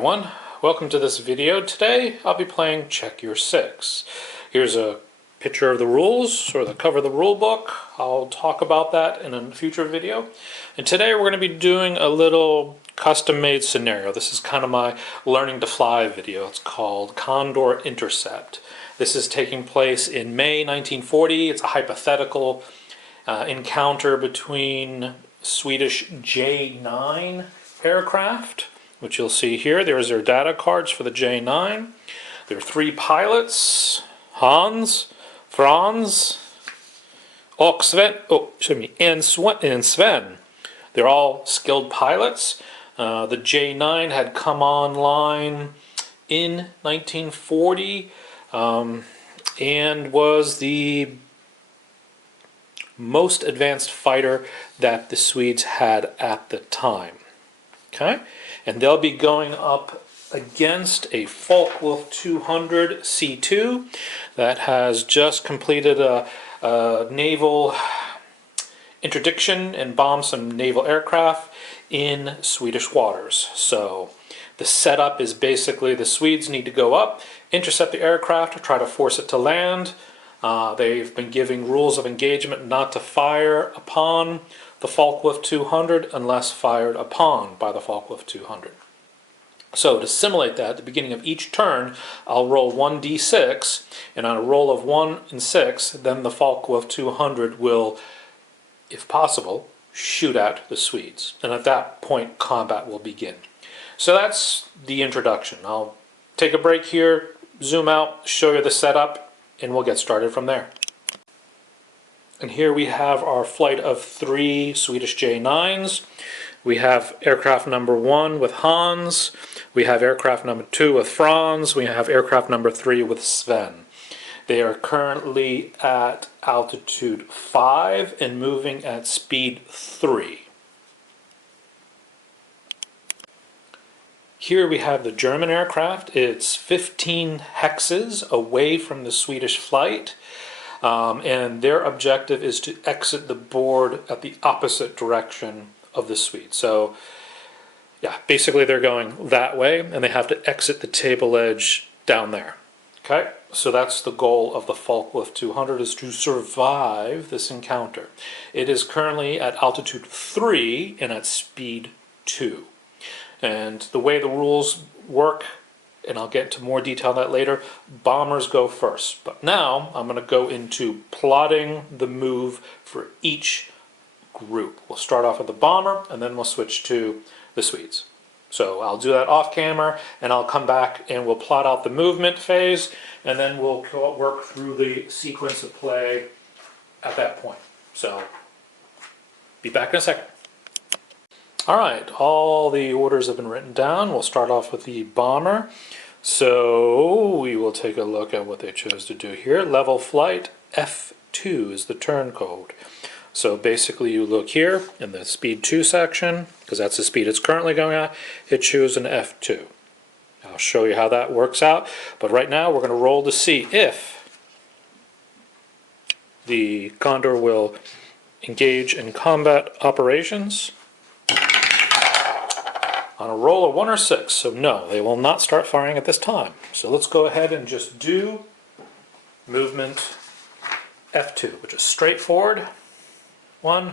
everyone, welcome to this video. Today I'll be playing Check Your Six. Here's a picture of the rules, or the cover of the rule book. I'll talk about that in a future video. And today we're going to be doing a little custom-made scenario. This is kind of my learning to fly video. It's called Condor Intercept. This is taking place in May 1940. It's a hypothetical encounter between Swedish J9 aircraft, which you'll see here. There's their data cards for the J9. There are three pilots, Hans, Franz, and Sven. They're all skilled pilots. The J9 had come online in 1940 and was the most advanced fighter that the Swedes had at the time. Okay, and they'll be going up against a Focke-Wulf 200 C2 that has just completed a naval interdiction and bombed some naval aircraft in Swedish waters. So the setup is basically the Swedes need to go up, intercept the aircraft, try to force it to land. They've been giving rules of engagement not to fire upon the Focke-Wulf 200 unless fired upon by the Focke-Wulf 200. So to simulate that, at the beginning of each turn, I'll roll 1d6, and on a roll of 1 and 6, then the Focke-Wulf 200 will, if possible, shoot at the Swedes. And at that point, combat will begin. So that's the introduction. I'll take a break here, zoom out, show you the setup, and we'll get started from there. And here we have our flight of 3 Swedish J9s. We have aircraft number 1 with Hans. We have aircraft number 2 with Franz. We have aircraft number 3 with Sven. They are currently at altitude 5 and moving at speed 3. Here we have the German aircraft. It's 15 hexes away from the Swedish flight. And their objective is to exit the board at the opposite direction of the Swedes. So, yeah, basically they're going that way, and they have to exit the table edge down there. Okay, so that's the goal of the Focke-Wulf 200, is to survive this encounter. It is currently at altitude 3 and at speed 2. And the way the rules work, and I'll get into more detail on that later, bombers go first. But now I'm going to go into plotting the move for each group. We'll start off with the bomber, and then we'll switch to the Swedes. So I'll do that off camera, and I'll come back and we'll plot out the movement phase, and then we'll work through the sequence of play at that point. So be back in a second. Alright, all the orders have been written down. We'll start off with the bomber. So we will take a look at what they chose to do here. Level flight F2 is the turn code. So basically you look here in the speed 2 section, because that's the speed it's currently going at, it chooses an F2. I'll show you how that works out, but right now we're going to roll to see if the Condor will engage in combat operations. On a roll of 1 or 6, so no, they will not start firing at this time. So let's go ahead and just do movement F2, which is straightforward. 1,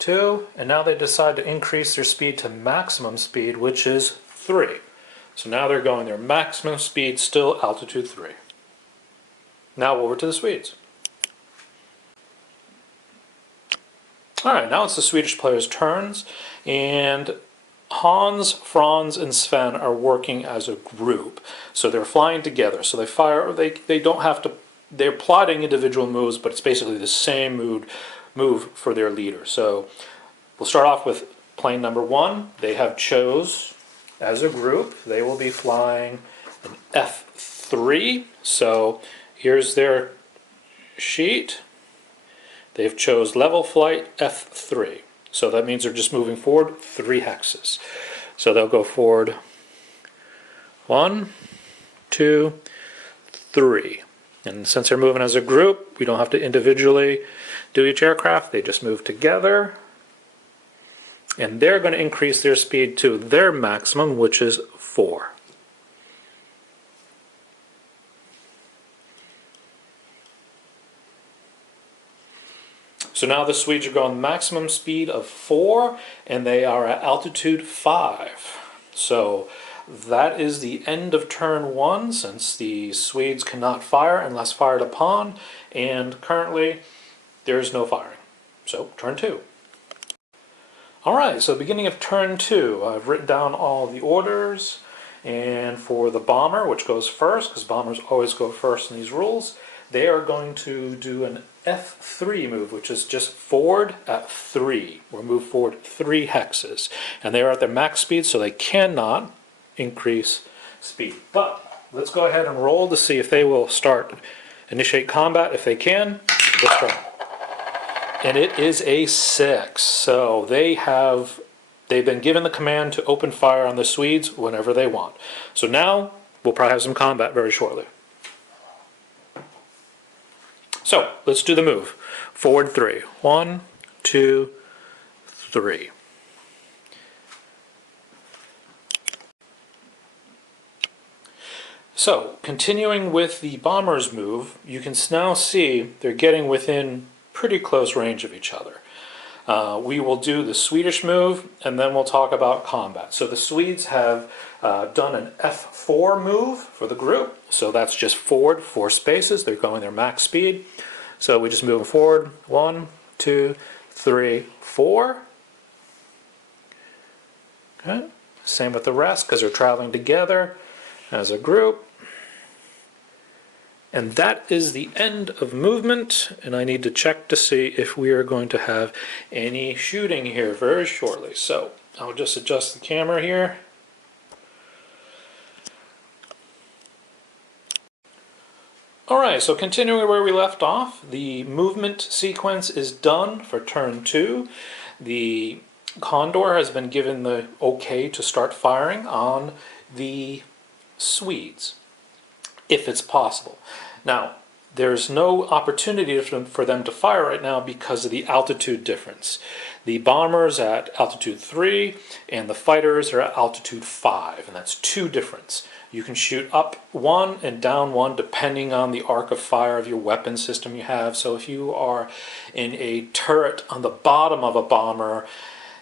2, and now they decide to increase their speed to maximum speed, which is 3. So now they're going their maximum speed, still altitude 3. Now over to the Swedes. Alright, now it's the Swedish players' turns, and Hans, Franz, and Sven are working as a group. So they're flying together. So they fire, they don't have to, they're plotting individual moves, but it's basically the same move for their leader. So we'll start off with plane number 1. They have chose as a group, they will be flying an F3. So here's their sheet. They've chose level flight F3. So that means they're just moving forward 3 hexes. So they'll go forward 1, 2, 3. And since they're moving as a group, we don't have to individually do each aircraft. They just move together. and they're going to increase their speed to their maximum, which is 4. So now the Swedes are going maximum speed of 4, and they are at altitude 5. So that is the end of turn 1, since the Swedes cannot fire unless fired upon, and currently there is no firing. So turn 2. Alright, so beginning of turn 2, I've written down all the orders, and for the bomber, which goes first, because bombers always go first in these rules, they are going to do an F3 move, which is just forward at 3. We'll move forward 3 hexes. And they are at their max speed, so they cannot increase speed. But let's go ahead and roll to see if they will initiate combat. If they can, let's try. And it is a 6. So they've been given the command to open fire on the Swedes whenever they want. So now we'll probably have some combat very shortly. So let's do the move. Forward 3. 1, 2, 3. So continuing with the bomber's move, you can now see they're getting within pretty close range of each other. We will do the Swedish move, and then we'll talk about combat. So the Swedes have done an F4 move for the group. So that's just forward 4 spaces. They're going their max speed. So we just move them forward. 1, 2, 3, 4. Okay. Same with the rest, because they're traveling together as a group. And that is the end of movement, and I need to check to see if we are going to have any shooting here very shortly. So I'll just adjust the camera here. Alright, so continuing where we left off, the movement sequence is done for turn 2. The Condor has been given the okay to start firing on the Swedes, if it's possible. Now, there's no opportunity for them to fire right now because of the altitude difference. The bombers at altitude 3 and the fighters are at altitude 5, and that's 2 difference. You can shoot up 1 and down 1 depending on the arc of fire of your weapon system you have. So if you are in a turret on the bottom of a bomber,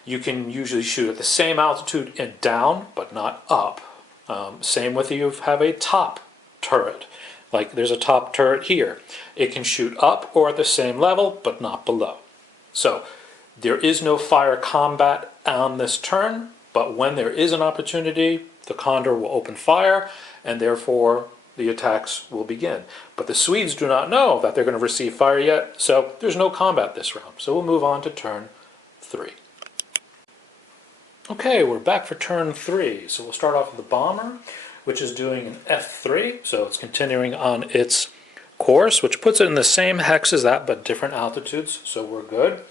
you can usually shoot at the same altitude and down, but not up. Same with if you have a top turret. Like there's a top turret here. It can shoot up or at the same level, but not below. So there is no fire combat on this turn, but when there is an opportunity, the Condor will open fire, and therefore the attacks will begin. But the Swedes do not know that they're going to receive fire yet, so there's no combat this round. So we'll move on to turn 3. Okay, we're back for turn 3. So we'll start off with the bomber, which is doing an F3, so it's continuing on its course, which puts it in the same hex as that, but different altitudes, so we're good.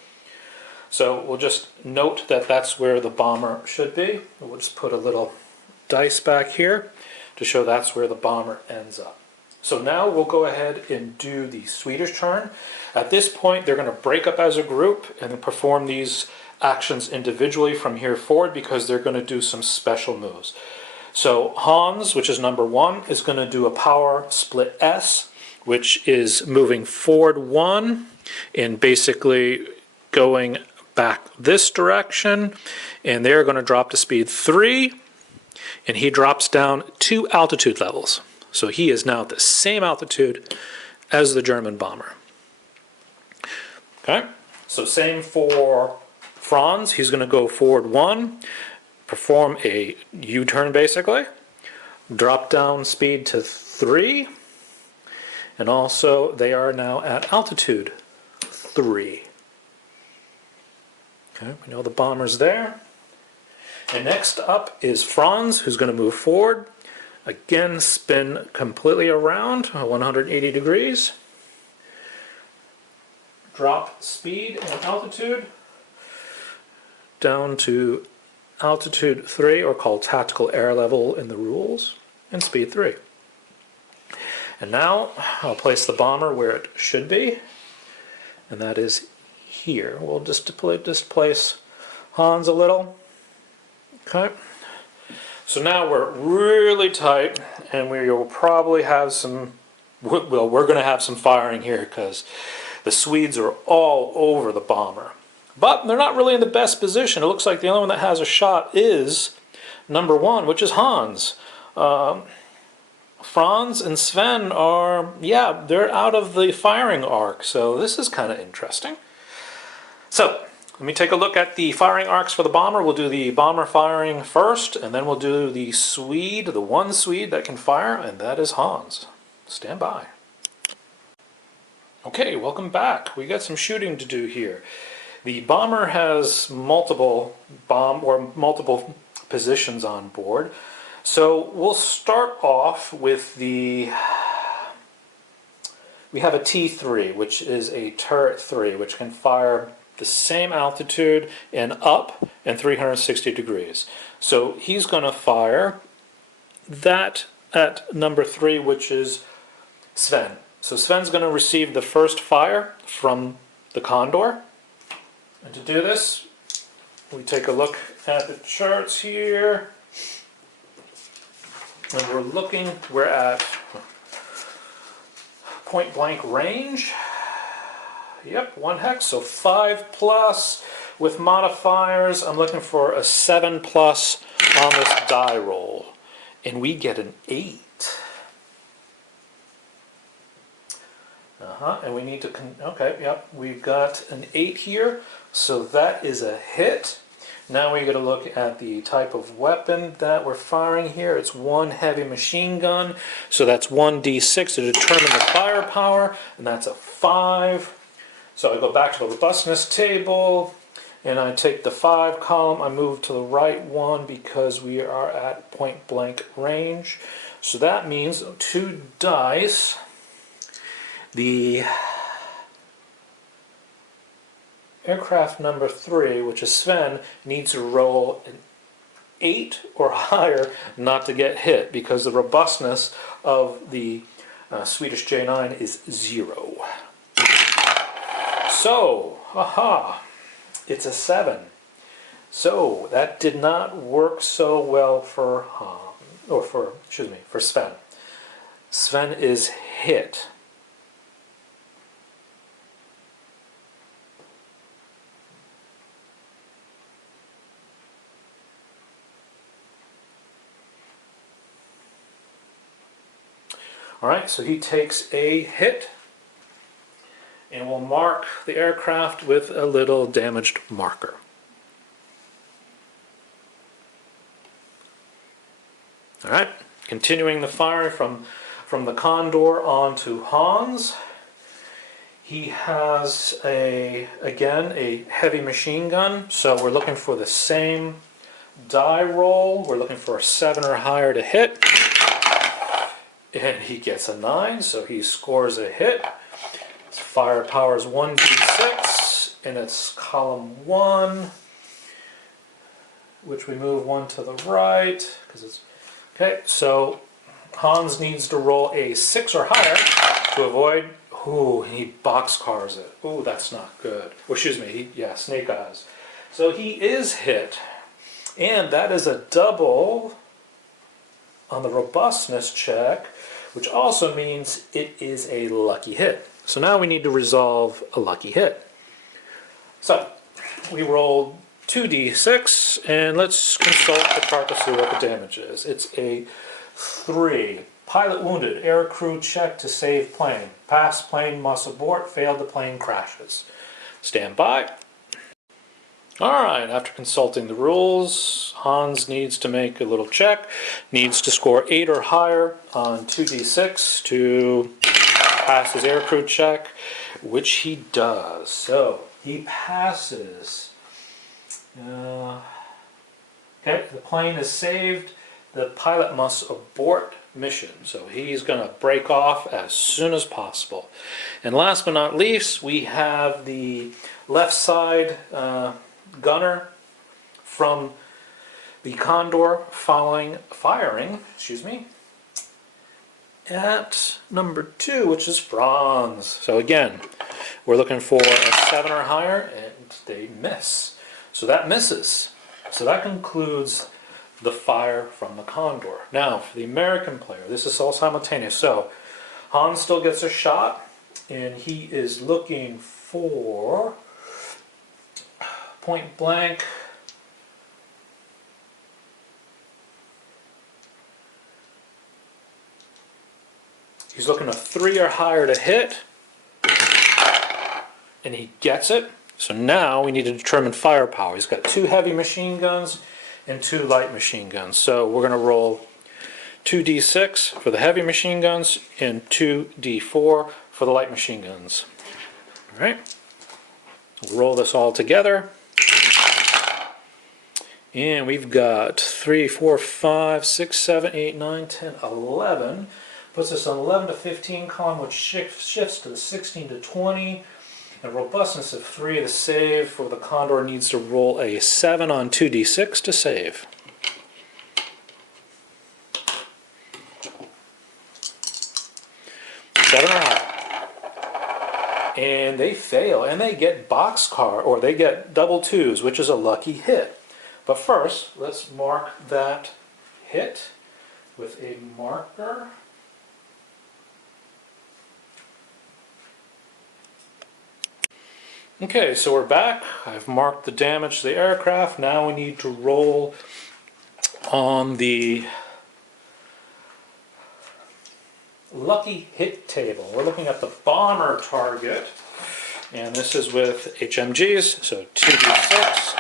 So we'll just note that that's where the bomber should be. We'll just put a little dice back here to show that's where the bomber ends up. So now we'll go ahead and do the Swedish turn. At this point, they're going to break up as a group and perform these actions individually from here forward because they're going to do some special moves. So Hans, which is number 1, is going to do a power split S, which is moving forward 1 and basically going back this direction, and they're going to drop to speed 3, and he drops down 2 altitude levels. So he is now at the same altitude as the German bomber. Okay, so same for Franz. He's going to go forward 1, perform a U-turn basically, drop down speed to 3, and also they are now at altitude 3. Okay, we know the bomber's there. And next up is Franz, who's going to move forward. Again, spin completely around 180 degrees. Drop speed and altitude down to altitude 3, or called tactical air level in the rules, and speed 3. And now I'll place the bomber where it should be, and that is here. We'll just place Hans a little. Okay. So now we're really tight, and we will probably have some, well, we're going to have some firing here because the Swedes are all over the bomber. But they're not really in the best position. It looks like the only one that has a shot is number 1, which is Hans. Franz and Sven are, yeah, they're out of the firing arc, so this is kind of interesting. So, let me take a look at the firing arcs for the bomber. We'll do the bomber firing first, and then we'll do the Swede, the one Swede that can fire, and that is Hans. Stand by. Okay, welcome back. We got some shooting to do here. The bomber has multiple positions on board. So we'll start off with we have a T3, which is a turret 3, which can fire the same altitude and up and 360 degrees. So he's going to fire that at number 3, which is Sven. So Sven's going to receive the first fire from the Condor. And to do this, we take a look at the charts here. And we're at point blank range. Yep, 1 hex, so 5+. With modifiers, I'm looking for a 7+ on this die roll. And we get an 8. And we need to, okay, yep, we've got an 8 here. So that is a hit. Now we got to look at the type of weapon that we're firing here. It's 1 heavy machine gun. So that's 1d6 to determine the firepower. And that's a 5. So I go back to the robustness table, and I take the 5 column, I move to the right one because we are at point blank range. So that means 2 dice. The aircraft number 3, which is Sven, needs to roll an 8 or higher not to get hit because the robustness of the Swedish J9 is 0. So, it's a 7. So that did not work so well for Sven. Sven is hit. Alright, so he takes a hit. And we'll mark the aircraft with a little damaged marker. Alright, continuing the firing from the Condor onto Hans. He has again a heavy machine gun, so we're looking for the same die roll. We're looking for a 7 or higher to hit. And he gets a 9, so he scores a hit. Firepower is 1d6, and it's column 1, which we move 1 to the right, because it's, okay, so Hans needs to roll a 6 or higher to avoid, ooh, he boxcars it. Ooh, that's not good. Well, excuse me, snake eyes. So he is hit, and that is a double on the robustness check, which also means it is a lucky hit. So now we need to resolve a lucky hit. So we rolled 2d6, and let's consult the chart to see what the damage is. It's a 3. Pilot wounded. Air crew check to save plane. Pass plane must abort. Failed, the plane crashes. Stand by. Alright, after consulting the rules, Hans needs to make a little check. Needs to score 8 or higher on 2d6 to pass his aircrew check, which he does. So he passes. Okay, the plane is saved. The pilot must abort mission. So he's going to break off as soon as possible. And last but not least, we have the left side gunner from the Condor firing at number 2, which is Franz. So again, we're looking for a 7 or higher, and they miss. So that misses. So that concludes the fire from the Condor. Now, for the American player, this is all simultaneous. So Hans still gets a shot, and he is looking for point blank. He's looking a 3 or higher to hit, and he gets it. So now we need to determine firepower. He's got 2 heavy machine guns and 2 light machine guns. So we're going to roll 2d6 for the heavy machine guns and 2d4 for the light machine guns. All right. We'll roll this all together. And we've got 3, 4, 5, 6, 7, 8, 9, 10, 11. Puts us on 11 to 15 column, which shifts to the 16 to 20. And robustness of 3, the save for the Condor needs to roll a 7 on 2d6 to save. And they fail, and they get boxcar, or they get double 2s, which is a lucky hit. But first, let's mark that hit with a marker. Okay, so we're back. I've marked the damage to the aircraft. Now we need to roll on the lucky hit table. We're looking at the bomber target, and this is with HMGs, so 2d6,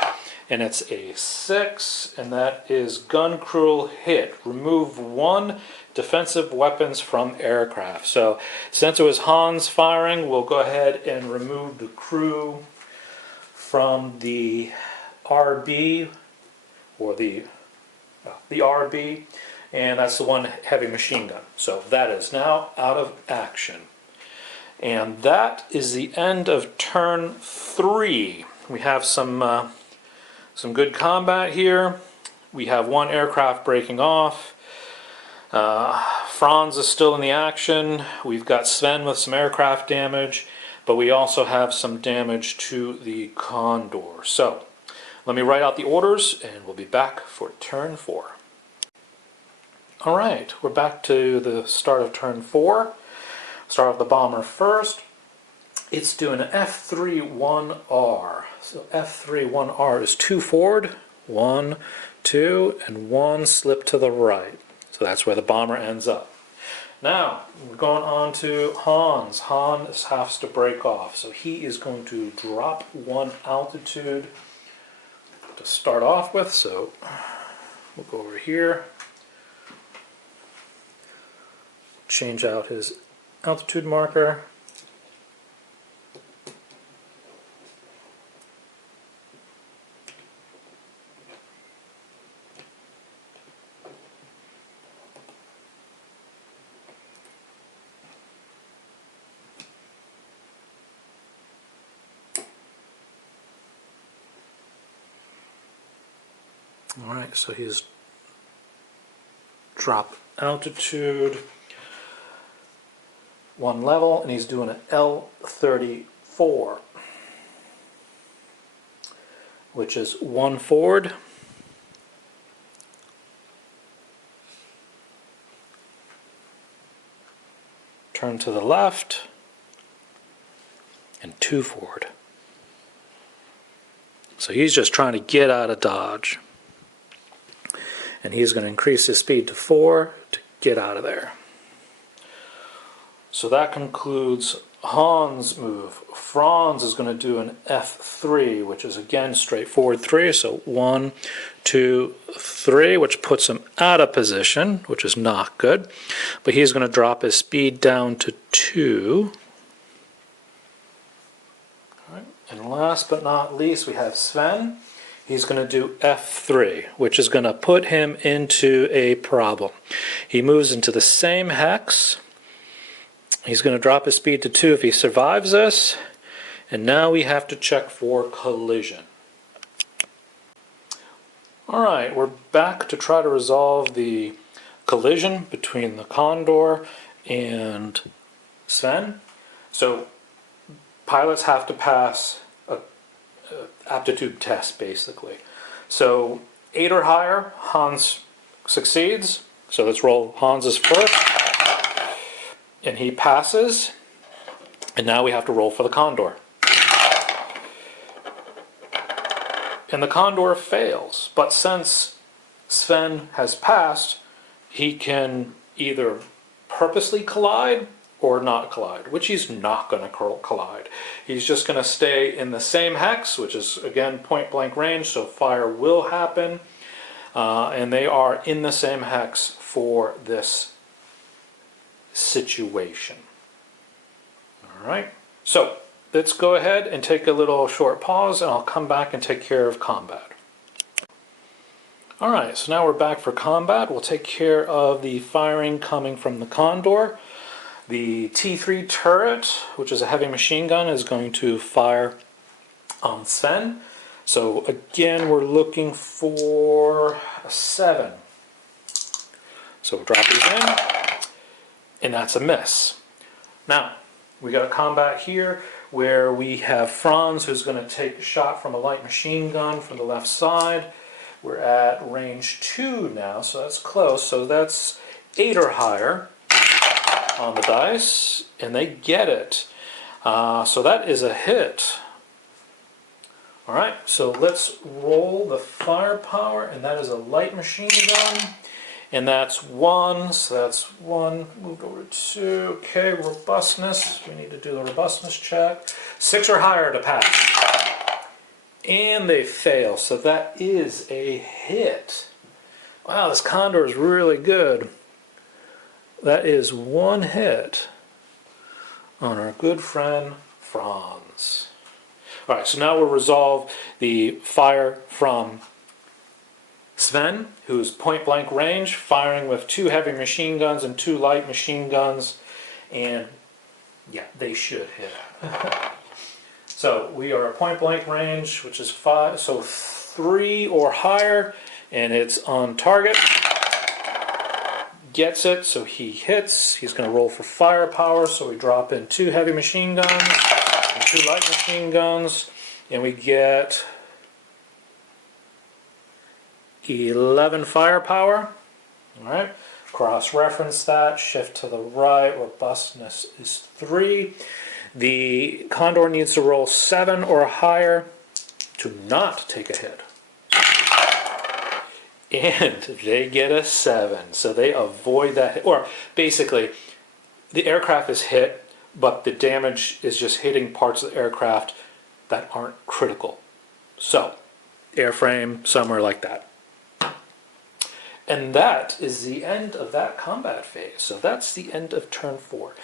and it's a 6, and that is gun cruel hit. Remove 1 defensive weapons from aircraft. So since it was Hans firing, we'll go ahead and remove the crew from the RB, or the RB, and that's the one heavy machine gun. So that is now out of action. And that is the end of turn 3. We have some good combat here. We have 1 aircraft breaking off. Franz is still in the action. We've got Sven with some aircraft damage, but we also have some damage to the Condor. So let me write out the orders, and we'll be back for turn 4. All right, we're back to the start of turn 4. Start with the bomber first. It's doing an F3-1R. So F3-1R is 2 forward, 1, 2, and 1 slip to the right. So that's where the bomber ends up. Now, we're going on to Hans. Hans has to break off. So he is going to drop 1 altitude to start off with. So we'll go over here. Change out his altitude marker. Alright, so he's dropped altitude 1 level, and he's doing an L34, which is 1 forward, turn to the left, and 2 forward. So he's just trying to get out of dodge. And he's going to increase his speed to 4 to get out of there. So that concludes Hans' move. Franz is going to do an F3, which is again straightforward 3. So 1, 2, 3, which puts him out of position, which is not good. But he's going to drop his speed down to 2. All right. And last but not least, we have Sven. He's going to do F3, which is going to put him into a problem. He moves into the same hex. He's going to drop his speed to 2 if he survives this. And now we have to check for collision. Alright, we're back to try to resolve the collision between the Condor and Sven. So pilots have to pass aptitude test, basically. So 8 or higher, Hans succeeds. So let's roll Hans's first. And he passes. And now we have to roll for the Condor. And the Condor fails. But since Sven has passed, he can either purposely collide or not collide, which he's not going to collide. He's just going to stay in the same hex, which is, again, point blank range, so fire will happen. And they are in the same hex for this situation. All right, so let's go ahead and take a little short pause, and I'll come back and take care of combat. All right, so now we're back for combat. We'll take care of the firing coming from the Condor. The T3 turret, which is a heavy machine gun, is going to fire on Sven. So again, we're looking for a 7. So we'll drop these in, and that's a miss. Now, we got a combat here where we have Franz, who's going to take a shot from a light machine gun from the left side. We're at range 2 now, so that's close. So that's 8 or higher on the dice, and they get it. So that is a hit. All right, so let's roll the firepower, and that is a light machine gun, and that's 1. So that's 1. Moved over to 2. Okay, robustness. We need to do the robustness check. 6 or higher to pass. And they fail, so that is a hit. Wow, this Condor is really good. That is 1 hit on our good friend Franz. All right, so now we'll resolve the fire from Sven, who's point blank range, firing with 2 heavy machine guns and 2 light machine guns, and yeah, they should hit. So we are at point blank range, which is 5, so 3 or higher, and it's on target. Gets it, so he hits. He's going to roll for firepower, so we drop in 2 heavy machine guns and 2 light machine guns, and we get 11 firepower. All right, cross-reference that, shift to the right, robustness is 3. The Condor needs to roll 7 or higher to not take a hit. And they get a 7, so they avoid that hit. Or basically, the aircraft is hit, but the damage is just hitting parts of the aircraft that aren't critical. So, airframe, somewhere like that. And that is the end of that combat phase. So that's the end of turn 4.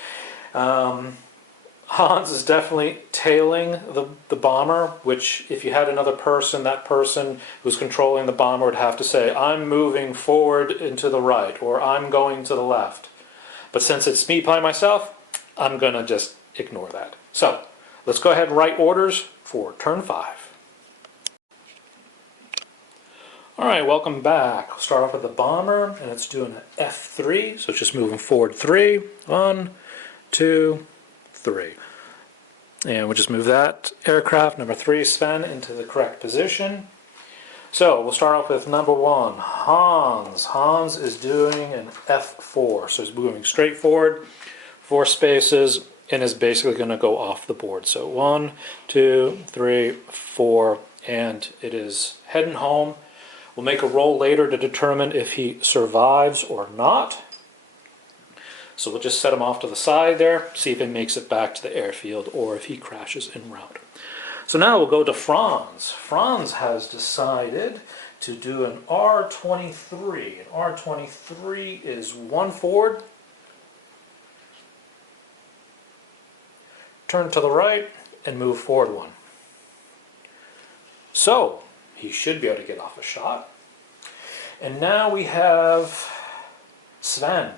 Hans is definitely tailing the bomber, which if you had another person, that person who's controlling the bomber would have to say, I'm moving forward and to the right, or I'm going to the left. But since it's me by myself, I'm going to just ignore that. So let's go ahead and write orders for turn 5. All right, welcome back. We'll start off with the bomber, and it's doing an F3, so it's just moving forward 3. 1, 2, 3. And we'll just move that aircraft, number 3, Sven, into the correct position. So we'll start off with number 1, Hans. Hans is doing an F4, so he's moving straight forward, 4 spaces, and is basically going to go off the board. So 1, 2, 3, 4, and it is heading home. We'll make a roll later to determine if he survives or not. So we'll just set him off to the side there, see if he makes it back to the airfield or if he crashes en route. So now we'll go to Franz. Franz has decided to do an R23. An R23 is 1 forward, turn to the right, and move forward 1. So he should be able to get off a shot. And now we have Sven.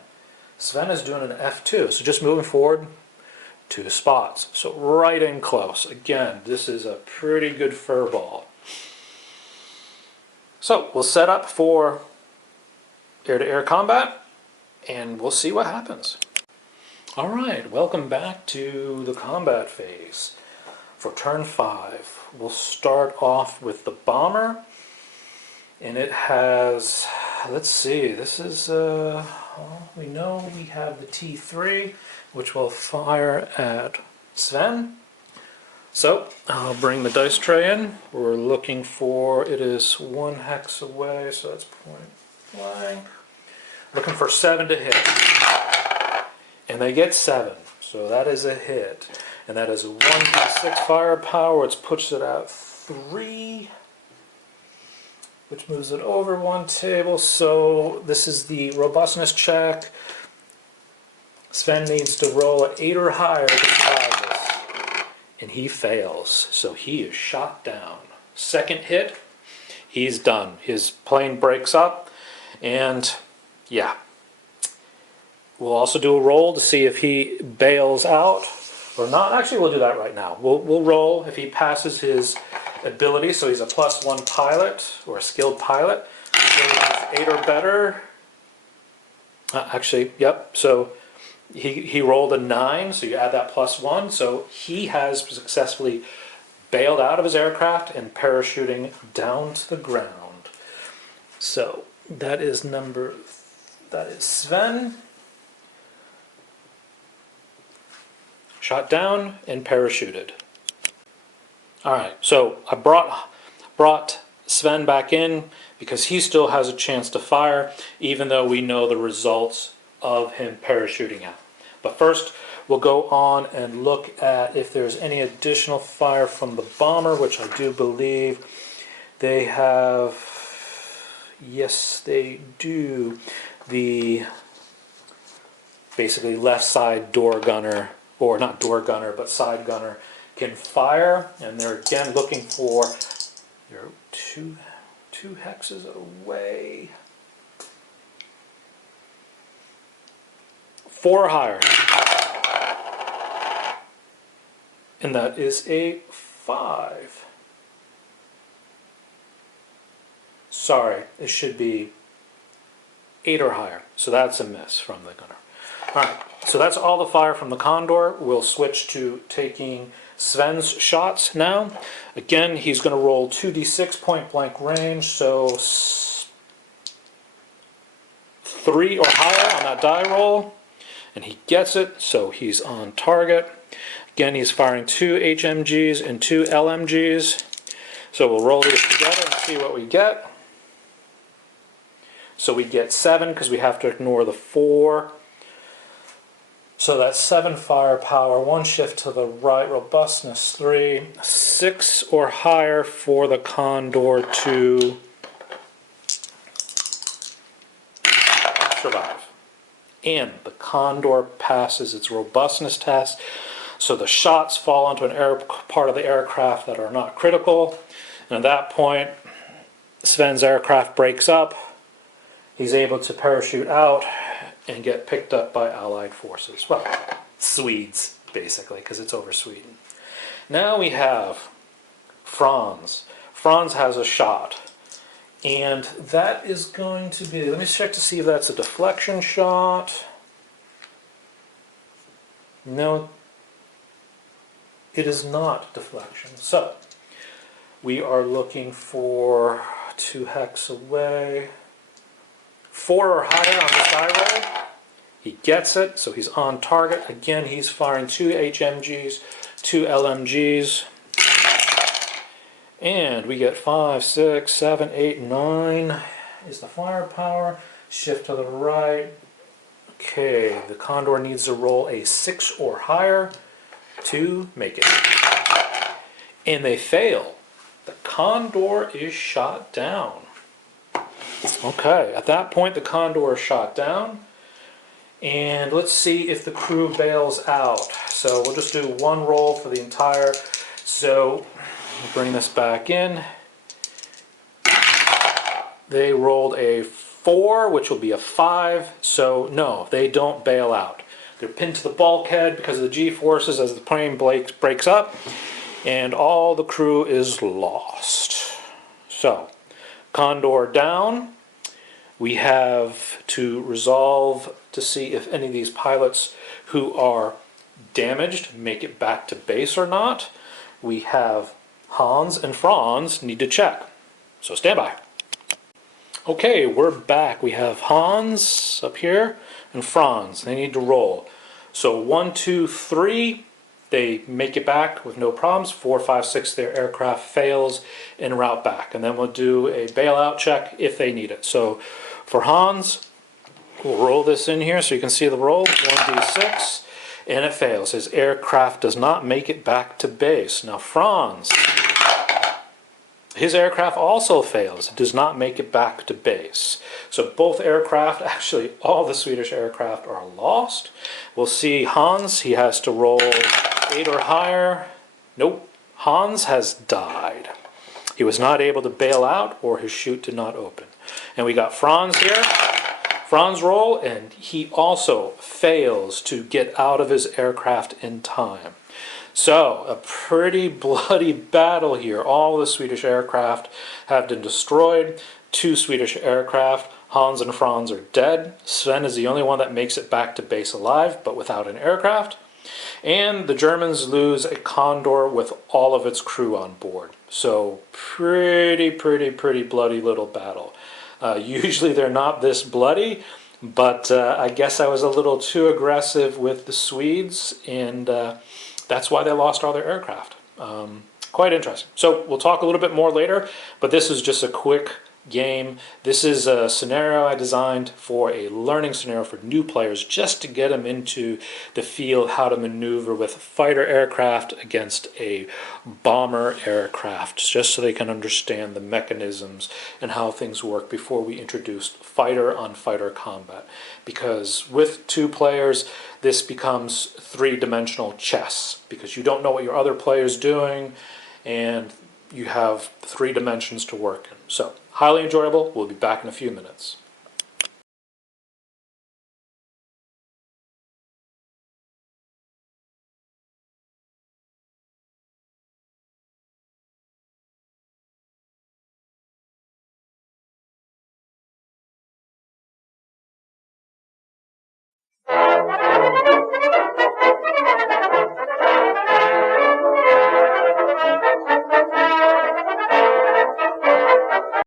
Sven is doing an F2, so just moving forward 2 spots. So right in close. Again, this is a pretty good furball. So we'll set up for air-to-air combat, and we'll see what happens. All right, welcome back to the combat phase. for turn 5. We'll start off with the bomber, and it has, let's see, this is, well, we know we have the T3, which will fire at Sven. So I'll bring the dice tray in. We're looking for, it is 1 hex away, so that's point blank. Looking for 7 to hit. And they get 7, so that is a hit. And that is a 1d6 firepower, which puts it at 3, which moves it over 1 table. So this is the robustness check. Sven needs to roll an 8 or higher to survive this. And he fails, so he is shot down. Second hit, he's done. His plane breaks up, and yeah. We'll also do a roll to see if he bails out or not. Actually, we'll do that right now. We'll roll if he passes his ability, so he's a +1 pilot, or a skilled pilot. So he's 8 or better. Actually, yep, so he rolled a 9, so you add that +1, so he has successfully bailed out of his aircraft and parachuting down to the ground. So that is Sven. Shot down and parachuted. Alright, so I brought Sven back in because he still has a chance to fire, even though we know the results of him parachuting out. But first, we'll go on and look at if there's any additional fire from the bomber, which I do believe they have. Yes, they do. The basically left side door gunner, or not door gunner, but side gunner, can fire, and they're again looking for, they're two hexes away. 4 or higher. And that is a 5. Sorry, it should be 8 or higher. So that's a miss from the gunner. Alright, so that's all the fire from the Condor. We'll switch to taking Sven's shots now. Again, he's going to roll 2d6 point blank range, so 3 or higher on that die roll. And he gets it, so he's on target. Again, he's firing 2 HMGs and 2 LMGs. So we'll roll these together and see what we get. So we get 7 because we have to ignore the 4. So that's 7 firepower, 1 shift to the right, robustness 3, 6 or higher for the Condor to survive. And the Condor passes its robustness test, so the shots fall onto an part of the aircraft that are not critical. And at that point, Sven's aircraft breaks up. He's able to parachute out and get picked up by Allied forces. Well, Swedes, basically, because it's over Sweden. Now we have Franz. Franz has a shot. And that is going to be, let me check to see if that's a deflection shot. No, it is not deflection. So, we are looking for 2 hex away. 4 or higher on this die roll. He gets it, so he's on target. Again, he's firing 2 HMGs, 2 LMGs. And we get 5, 6, 7, 8, 9 is the firepower. Shift to the right. Okay, the Condor needs to roll a 6 or higher to make it. And they fail. The Condor is shot down. Okay, at that point the Condor is shot down. And let's see if the crew bails out. So we'll just do 1 roll for the entire. So we'll bring this back in. They rolled a 4, which will be a 5. So no, they don't bail out. They're pinned to the bulkhead because of the G-forces as the plane breaks up. And all the crew is lost. So, Condor down. We have to resolve to see if any of these pilots who are damaged make it back to base or not. we have Hans and Franz need to check. So stand by. Okay, we're back. We have Hans up here and Franz. They need to roll. So 1, 2, 3, they make it back with no problems. 4, 5, 6, their aircraft fails en route back. And then we'll do a bailout check if they need it. So for Hans, we'll roll this in here so you can see the roll. 1d6, and it fails. His aircraft does not make it back to base. Now Franz, his aircraft also fails. It does not make it back to base. So both aircraft, actually all the Swedish aircraft, are lost. We'll see Hans, he has to roll 8 or higher. Nope, Hans has died. He was not able to bail out, or his chute did not open. And we got Franz here. Franz roll, and he also fails to get out of his aircraft in time. So, a pretty bloody battle here. All the Swedish aircraft have been destroyed. 2 Swedish aircraft. Hans and Franz are dead. Sven is the only one that makes it back to base alive, but without an aircraft. And the Germans lose a Condor with all of its crew on board. So, pretty bloody little battle. Usually they're not this bloody, but I guess I was a little too aggressive with the Swedes, and that's why they lost all their aircraft. Quite interesting. So we'll talk a little bit more later, but this is just a quick game. This is a scenario I designed for a learning scenario for new players, just to get them into the field, how to maneuver with fighter aircraft against a bomber aircraft, just so they can understand the mechanisms and how things work before we introduce fighter-on-fighter combat. Because with 2 players, this becomes 3-dimensional chess, because you don't know what your other player's doing, and you have 3 dimensions to work in. So, highly enjoyable. We'll be back in a few minutes.